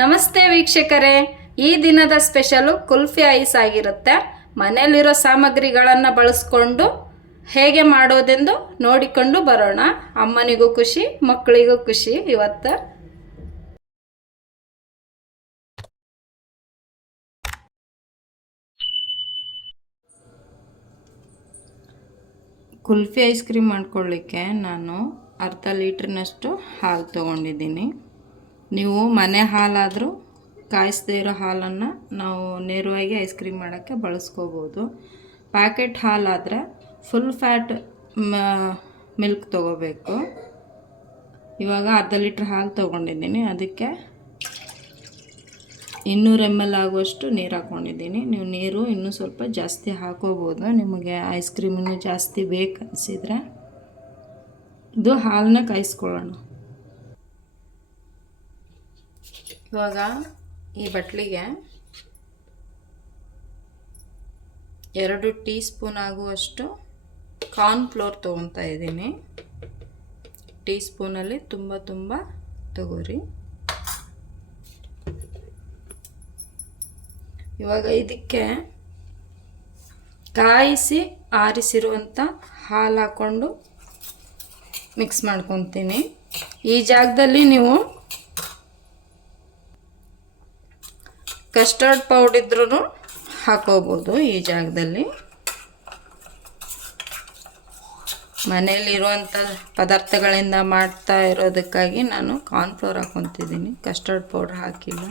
ನಮಸ್ತೆ ವೀಕ್ಷಕರೇ, ಈ ದಿನದ ಸ್ಪೆಷಲು ಕುಲ್ಫಿ ಐಸ್ ಆಗಿರುತ್ತೆ. ಮನೆಯಲ್ಲಿರೋ ಸಾಮಗ್ರಿಗಳನ್ನು ಬಳಸ್ಕೊಂಡು ಹೇಗೆ ಮಾಡೋದೆಂದು ನೋಡಿಕೊಂಡು ಬರೋಣ. ಅಮ್ಮನಿಗೂ ಖುಷಿ, ಮಕ್ಕಳಿಗೂ ಖುಷಿ. ಇವತ್ತು ಕುಲ್ಫಿ ಐಸ್ ಕ್ರೀಮ್ ಮಾಡ್ಕೊಳ್ಳಿಕ್ಕೆ ನಾನು ಅರ್ಧ ಲೀಟ್ರ್ನಷ್ಟು ಹಾಲು ತೊಗೊಂಡಿದ್ದೀನಿ. ನೀವು ಮನೆ ಹಾಲಾದರೂ ಕಾಯಿಸದೇ ಇರೋ ಹಾಲನ್ನು ನಾವು ನೇರವಾಗಿ ಐಸ್ ಕ್ರೀಮ್ ಮಾಡೋಕ್ಕೆ ಬಳಸ್ಕೋಬೋದು. ಪ್ಯಾಕೆಟ್ ಹಾಲಾದರೆ ಫುಲ್ ಫ್ಯಾಟ್ ಮಿಲ್ಕ್ ತೊಗೋಬೇಕು. ಇವಾಗ ಅರ್ಧ ಲೀಟ್ರ್ ಹಾಲು ತೊಗೊಂಡಿದ್ದೀನಿ. ಅದಕ್ಕೆ 200 ml ಆಗುವಷ್ಟು ನೀರು ಹಾಕ್ಕೊಂಡಿದ್ದೀನಿ. ನೀವು ನೀರು ಇನ್ನೂ ಸ್ವಲ್ಪ ಜಾಸ್ತಿ ಹಾಕೋಬೋದು, ನಿಮಗೆ ಐಸ್ ಕ್ರೀಮ್ ಇನ್ನೂ ಜಾಸ್ತಿ ಬೇಕು ಅನಿಸಿದರೆ. ಇದು ಹಾಲನ್ನ ಕಾಯಿಸ್ಕೊಳ್ಳೋಣ. ಇವಾಗ ಈ ಬಟ್ಲಿಗೆ 2 ಟೀ ಸ್ಪೂನ್ ಆಗುವಷ್ಟು ಕಾರ್ನ್ಫ್ಲೋರ್ ತೊಗೊತಾ ಇದ್ದೀನಿ. ಟೀ ಸ್ಪೂನಲ್ಲಿ ತುಂಬ ತಗೋರಿ. ಇವಾಗ ಇದಕ್ಕೆ ಕಾಯಿಸಿ ಆರಿಸಿರುವಂಥ ಹಾಲು ಹಾಕ್ಕೊಂಡು ಮಿಕ್ಸ್ ಮಾಡ್ಕೊತೀನಿ. ಈ ಜಾಗದಲ್ಲಿ ನೀವು ಕಸ್ಟರ್ಡ್ ಪೌಡರ್ ಇದ್ರೂ ಹಾಕೋಬೋದು. ಈ ಜಾಗದಲ್ಲಿ ಮನೆಯಲ್ಲಿರುವಂಥ ಪದಾರ್ಥಗಳಿಂದ ಮಾಡ್ತಾ ಇರೋದಕ್ಕಾಗಿ ನಾನು ಕಾರ್ನ್ಫ್ಲೋರ್ ಹಾಕ್ಕೊತಿದ್ದೀನಿ, ಕಸ್ಟರ್ಡ್ ಪೌಡ್ರ್ ಹಾಕಿಲ್ಲ.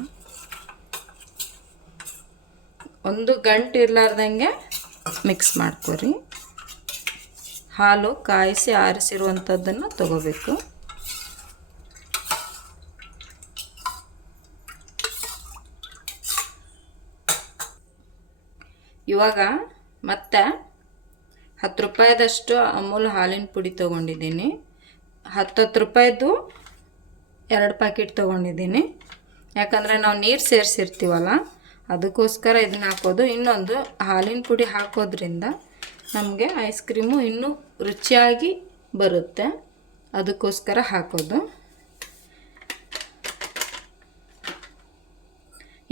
1 ಗಂಟೆ ಇರಲಾರ್ದಂಗೆ ಮಿಕ್ಸ್ ಮಾಡ್ಕೊರಿ. ಹಾಲು ಕಾಯಿಸಿ ಆರಿಸಿರುವಂಥದ್ದನ್ನು ತಗೋಬೇಕು. ಇವಾಗ ಮತ್ತೆ 10 ರೂಪಾಯಿದಷ್ಟು ಅಮೂಲ್ ಹಾಲಿನ ಪುಡಿ ತೊಗೊಂಡಿದ್ದೀನಿ. 10 ರೂಪಾಯಿದು 2 ಪ್ಯಾಕೆಟ್ ತೊಗೊಂಡಿದ್ದೀನಿ. ಯಾಕಂದರೆ ನಾವು ನೀರು ಸೇರಿಸಿರ್ತೀವಲ್ಲ, ಅದಕ್ಕೋಸ್ಕರ ಇದನ್ನ ಹಾಕೋದು. ಇನ್ನೊಂದು ಹಾಲಿನ ಪುಡಿ ಹಾಕೋದ್ರಿಂದ ನಮಗೆ ಐಸ್ ಕ್ರೀಮು ಇನ್ನೂ ರುಚಿಯಾಗಿ ಬರುತ್ತೆ, ಅದಕ್ಕೋಸ್ಕರ ಹಾಕೋದು.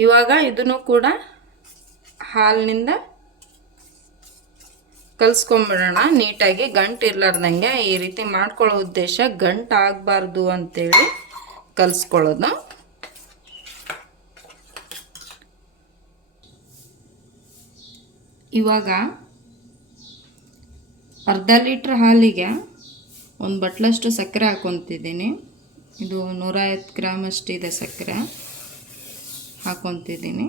ಇವಾಗ ಇದನ್ನು ಕೂಡ ಹಾಲಿನಿಂದ ಕಲಿಸ್ಕೊಂಬಿಡೋಣ ನೀಟಾಗಿ, ಗಂಟು ಇರಲಾರ್ದಂಗೆ. ಈ ರೀತಿ ಮಾಡ್ಕೊಳ್ಳೋ ಉದ್ದೇಶ ಗಂಟು ಆಗಬಾರ್ದು ಅಂತೇಳಿ ಕಲಿಸ್ಕೊಳ್ಳೋದು. ಇವಾಗ ಅರ್ಧ ಲೀಟ್ರ್ ಹಾಲಿಗೆ 1 ಬಟ್ಲಷ್ಟು ಸಕ್ಕರೆ ಹಾಕ್ಕೊತಿದ್ದೀನಿ. ಇದು 150 ಗ್ರಾಮ್ ಅಷ್ಟಿದೆ ಸಕ್ಕರೆ ಹಾಕ್ಕೊತಿದ್ದೀನಿ.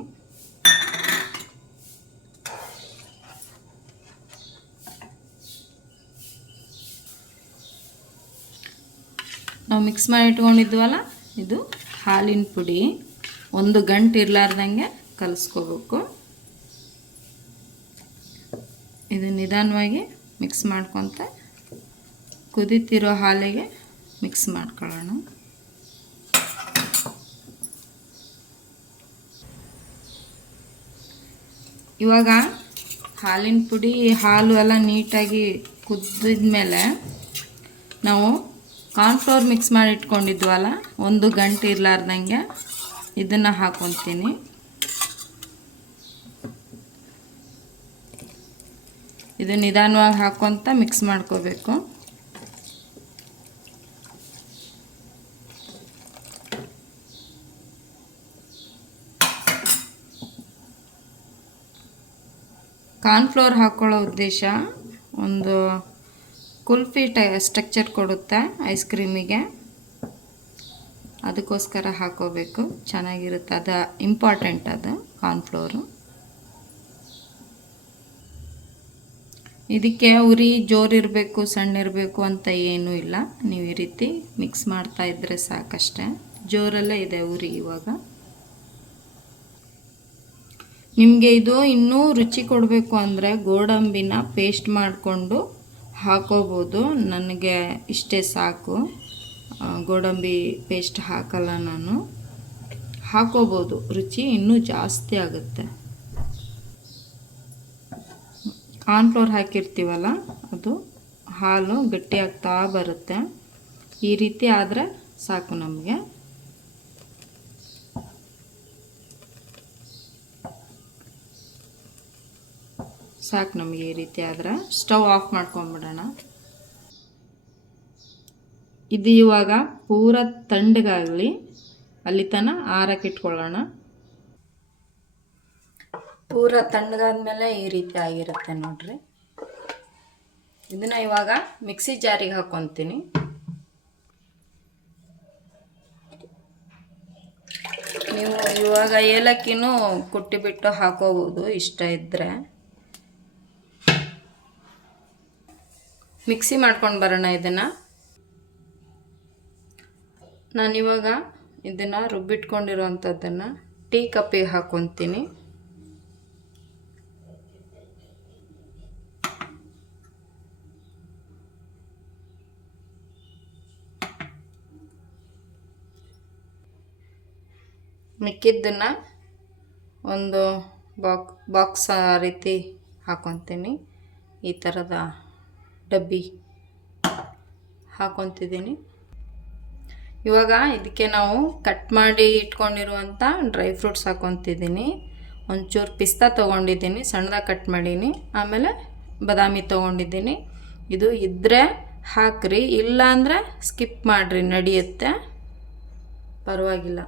ನಾವು ಮಿಕ್ಸ್ ಮಾಡಿ ಇಟ್ಕೊಂಡಿದ್ವಲ್ಲ, ಇದು ಹಾಲಿನ ಪುಡಿ. 1 ಗಂಟೆ ಇರಲಾರ್ದಂಗೆ ಕಲಿಸ್ಕೋಬೇಕು. ಇದು ನಿಧಾನವಾಗಿ ಮಿಕ್ಸ್ ಮಾಡ್ಕೊತ ಕುದೀತಿರೋ ಹಾಲಿಗೆ ಮಿಕ್ಸ್ ಮಾಡ್ಕೊಳ್ಳೋಣ. ಇವಾಗ ಹಾಲಿನ ಪುಡಿ ಹಾಲು ಎಲ್ಲ ನೀಟಾಗಿ ಕುದಿದ ಮೇಲೆ ನಾವು ಕಾರ್ನ್ಫ್ಲೋರ್ ಮಿಕ್ಸ್ ಮಾಡಿ ಇಟ್ಕೊಂಡಿದ್ವಲ್ಲ, 1 ಗಂಟೆ ಇರಲಾರ್ದಂಗೆ ಇದನ್ನು ಹಾಕ್ಕೊತೀನಿ. ಇದು ನಿಧಾನವಾಗಿ ಹಾಕ್ಕೊತ ಮಿಕ್ಸ್ ಮಾಡ್ಕೋಬೇಕು. ಕಾರ್ನ್ಫ್ಲೋರ್ ಹಾಕ್ಕೊಳ್ಳೋ ಉದ್ದೇಶ ಒಂದು ಕುಲ್ಫಿ ಸ್ಟ್ರಕ್ಚರ್ ಕೊಡುತ್ತೆ ಐಸ್ ಕ್ರೀಮಿಗೆ, ಅದಕ್ಕೋಸ್ಕರ ಹಾಕೋಬೇಕು. ಚೆನ್ನಾಗಿರುತ್ತೆ, ಅದು ಇಂಪಾರ್ಟೆಂಟ್. ಅದು ಕಾರ್ನ್ಫ್ಲೋರು. ಇದಕ್ಕೆ ಉರಿ ಜೋರಿರಬೇಕು ಸಣ್ಣ ಇರಬೇಕು ಅಂತ ಏನೂ ಇಲ್ಲ. ನೀವು ಈ ರೀತಿ ಮಿಕ್ಸ್ ಮಾಡ್ತಾ ಇದ್ದರೆ ಸಾಕಷ್ಟೇ. ಜೋರಲ್ಲೇ ಇದೆ ಉರಿ. ಇವಾಗ ನಿಮಗೆ ಇದು ಇನ್ನೂ ರುಚಿ ಕೊಡಬೇಕು ಅಂದರೆ ಗೋಡಂಬಿನ ಪೇಸ್ಟ್ ಮಾಡಿಕೊಂಡು ಹಾಕೋಬೋದು. ನನಗೆ ಇಷ್ಟೇ ಸಾಕು, ಗೋಡಂಬಿ ಪೇಸ್ಟ್ ಹಾಕಲ್ಲ ನಾನು. ಹಾಕೋಬೋದು, ರುಚಿ ಇನ್ನೂ ಜಾಸ್ತಿ ಆಗುತ್ತೆ. ಕಾರ್ನ್ಫ್ಲೋರ್ ಹಾಕಿರ್ತೀವಲ್ಲ, ಅದು ಹಾಲು ಗಟ್ಟಿಯಾಗ್ತಾ ಬರುತ್ತೆ. ಈ ರೀತಿ ಆದರೆ ಸಾಕು ನಮಗೆ. ಸಾಕು ನಮಗೆ ಈ ರೀತಿ ಆದ್ರೆ ಸ್ಟವ್ ಆಫ್ ಮಾಡ್ಕೊಂಬಿಡೋಣ. ಇದು ಇವಾಗ ಪೂರ ತಣ್ಣಗಾಗಲಿ, ಅಲ್ಲಿ ತನಕ ಆರಕ್ಕೆ ಇಟ್ಕೊಳ್ಳೋಣ. ಪೂರ ತಣ್ಣಗಾದ್ಮೇಲೆ ಈ ರೀತಿ ಆಗಿರುತ್ತೆ ನೋಡ್ರಿ. ಇದನ್ನು ಇವಾಗ ಮಿಕ್ಸಿ ಜಾರಿಗೆ ಹಾಕ್ಕೊತೀನಿ. ನೀವು ಇವಾಗ ಏಲಕ್ಕಿನೂ ಕುಟ್ಟಿಬಿಟ್ಟು ಹಾಕೋಬೋದು ಇಷ್ಟ ಇದ್ದರೆ. ಮಿಕ್ಸಿ ಮಾಡ್ಕೊಂಡು ಬರೋಣ ಇದನ್ನು. ನಾನಿವಾಗ ಇದನ್ನು ರುಬ್ಬಿಟ್ಕೊಂಡಿರೋವಂಥದ್ದನ್ನು ಟೀ ಕಪ್ಪಿಗೆ ಹಾಕ್ಕೊತೀನಿ. ಮಿಕ್ಕಿದ್ದನ್ನು ಒಂದು ಬಾಕ್ಸ್ ರೀತಿ ಹಾಕ್ಕೊತೀನಿ. ಈ ಥರದ ಡಬ್ಬಿ ಹಾಕ್ಕೊತಿದ್ದೀನಿ. ಇವಾಗ ಇದಕ್ಕೆ ನಾವು ಕಟ್ ಮಾಡಿ ಇಟ್ಕೊಂಡಿರುವಂಥ ಡ್ರೈ ಫ್ರೂಟ್ಸ್ ಹಾಕ್ಕೊತಿದ್ದೀನಿ. ಒಂಚೂರು ಪಿಸ್ತಾ ತೊಗೊಂಡಿದ್ದೀನಿ, ಸಣ್ಣದಾಗಿ ಕಟ್ ಮಾಡೀನಿ. ಆಮೇಲೆ ಬಾದಾಮಿ ತೊಗೊಂಡಿದ್ದೀನಿ. ಇದು ಇದ್ದರೆ ಹಾಕ್ರಿ, ಇಲ್ಲ ಅಂದರೆ ಸ್ಕಿಪ್ ಮಾಡಿರಿ, ನಡೆಯುತ್ತೆ, ಪರವಾಗಿಲ್ಲ.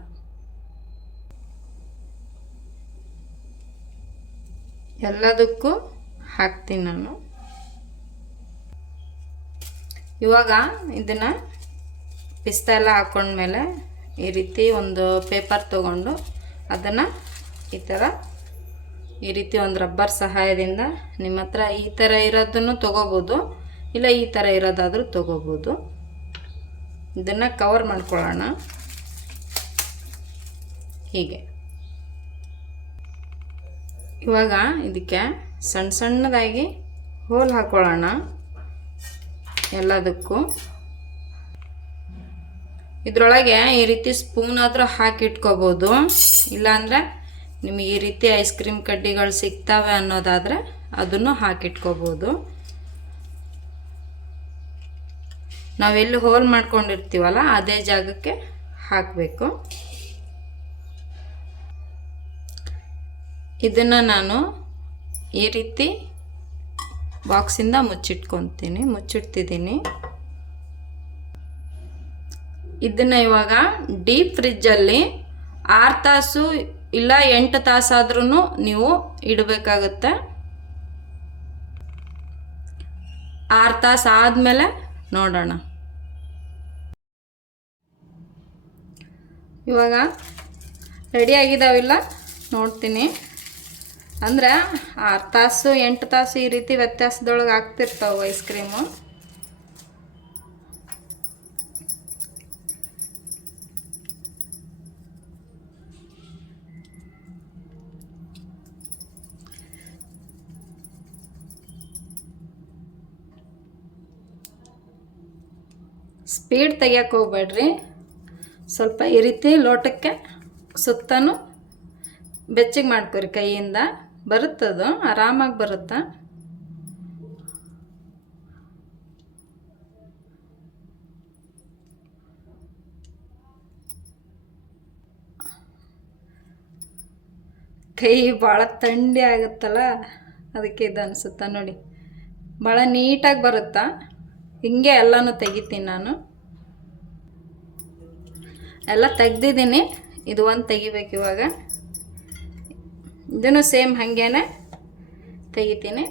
ಎಲ್ಲದಕ್ಕೂ ಹಾಕ್ತೀನಿ ನಾನು. ಇವಾಗ ಇದನ್ನು ಪಿಸ್ತಾ ಎಲ್ಲ ಹಾಕ್ಕೊಂಡ್ಮೇಲೆ ಈ ರೀತಿ ಒಂದು ಪೇಪರ್ ತೊಗೊಂಡು ಅದನ್ನು ಈ ರೀತಿ ಒಂದು ರಬ್ಬರ್ ಸಹಾಯದಿಂದ, ನಿಮ್ಮ ಹತ್ರ ಈ ಥರ ಇರೋದನ್ನು ತೊಗೋಬೋದು, ಇಲ್ಲ ಈ ಥರ ಇರೋದಾದರೂ ತೊಗೋಬೋದು. ಇದನ್ನು ಕವರ್ ಮಾಡ್ಕೊಳ್ಳೋಣ ಹೀಗೆ. ಇವಾಗ ಇದಕ್ಕೆ ಸಣ್ಣ ಸಣ್ಣದಾಗಿ ಹೋಲ್ ಹಾಕ್ಕೊಳ್ಳೋಣ ಎಲ್ಲದಕ್ಕೂ. ಇದರೊಳಗೆ ಈ ರೀತಿ ಸ್ಪೂನ್ ಆದರೂ ಹಾಕಿಟ್ಕೋಬೋದು, ಇಲ್ಲಾಂದರೆ ನಿಮಗೆ ಈ ರೀತಿ ಐಸ್ ಕ್ರೀಮ್ ಕಡ್ಡಿಗಳು ಸಿಗ್ತವೆ ಅನ್ನೋದಾದರೆ ಅದನ್ನು ಹಾಕಿಟ್ಕೋಬೋದು. ನಾವೆಲ್ಲಿ ಹೋಲ್ ಮಾಡ್ಕೊಂಡಿರ್ತೀವಲ್ಲ ಅದೇ ಜಾಗಕ್ಕೆ ಹಾಕಬೇಕು. ಇದನ್ನು ನಾನು ಈ ರೀತಿ ಬಾಕ್ಸಿಂದ ಮುಚ್ಚಿಡ್ತಿದ್ದೀನಿ. ಇದನ್ನು ಇವಾಗ ಡೀಪ್ ಫ್ರಿಜ್ಜಲ್ಲಿ 6 ತಾಸು ಇಲ್ಲ 8 ತಾಸಾದ್ರೂ ನೀವು ಇಡಬೇಕಾಗುತ್ತೆ. 6 ತಾಸು ಆದಮೇಲೆ ನೋಡೋಣ. ಇವಾಗ ರೆಡಿಯಾಗಿದ್ದಾವಿಲ್ಲ ನೋಡ್ತೀನಿ. ಅಂದರೆ 6 ತಾಸು 8 ತಾಸು ಈ ರೀತಿ ವ್ಯತ್ಯಾಸದೊಳಗೆ ಆಗ್ತಿರ್ತಾವೆ ಐಸ್ ಕ್ರೀಮು. ಸ್ಪೀಡ್ ತೆಗಿಯೋಕೆ ಹೋಗ್ಬೇಡ್ರಿ. ಸ್ವಲ್ಪ ಈ ರೀತಿ ಲೋಟಕ್ಕೆ ಸುತ್ತನೂ ಬೆಚ್ಚಗೆ ಮಾಡ್ಕೊರಿ ಕೈಯಿಂದ. ಬರುತ್ತದು, ಆರಾಮಾಗಿ ಬರುತ್ತೆ. ಕೈ ಭಾಳ ಥಂಡಿ ಆಗುತ್ತಲ್ಲ, ಅದಕ್ಕೆ ಇದು ಅನಿಸುತ್ತಾ ನೋಡಿ. ಭಾಳ ನೀಟಾಗಿ ಬರುತ್ತಾ. ಹಿಂಗೆ ಎಲ್ಲನೂ ತೆಗಿತೀನಿ ನಾನು. ಎಲ್ಲ ತೆಗ್ದಿದ್ದೀನಿ. ಇದು ಒಂದು ತೆಗಿಬೇಕು ಇವಾಗ. ಇದನ್ನು ಸೇಮ್ ಹಾಗೇನೆ ತೆಗಿತೀನಿ.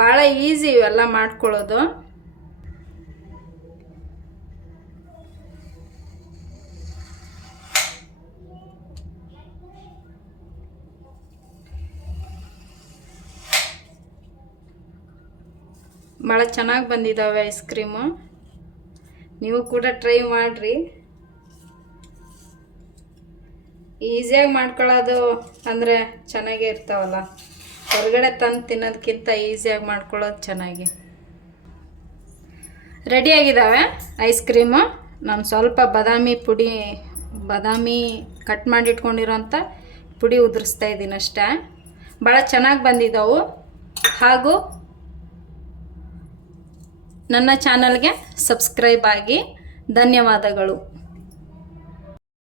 ಭಾಳ ಈಸಿ ಇವೆಲ್ಲ ಮಾಡ್ಕೊಳ್ಳೋದು. ಭಾಳ ಚೆನ್ನಾಗಿ ಬಂದಿದ್ದಾವೆ ಐಸ್ ಕ್ರೀಮು. ನೀವು ಕೂಡ ಟ್ರೈ ಮಾಡಿರಿ. ಈಸಿಯಾಗಿ ಮಾಡ್ಕೊಳ್ಳೋದು ಅಂದರೆ ಚೆನ್ನಾಗೇ ಇರ್ತಾವಲ್ಲ, ಹೊರಗಡೆ ತಂದು ತಿನ್ನೋದಕ್ಕಿಂತ ಈಸಿಯಾಗಿ ಮಾಡ್ಕೊಳ್ಳೋದು ಚೆನ್ನಾಗಿ. ರೆಡಿಯಾಗಿದ್ದಾವೆ ಐಸ್ ಕ್ರೀಮು. ನಾನು ಸ್ವಲ್ಪ ಬಾದಾಮಿ ಕಟ್ ಮಾಡಿ ಇಟ್ಕೊಂಡಿರೋಂಥ ಪುಡಿ ಉದುರಿಸ್ತಾ ಇದ್ದೀನಿ ಅಷ್ಟೇ. ಭಾಳ ಚೆನ್ನಾಗಿ ಬಂದಿದ್ದವು. ಹಾಗೂ ನನ್ನ ಚಾನಲ್ಗೆ ಸಬ್ಸ್ಕ್ರೈಬ್ ಆಗಿ. ಧನ್ಯವಾದಗಳು.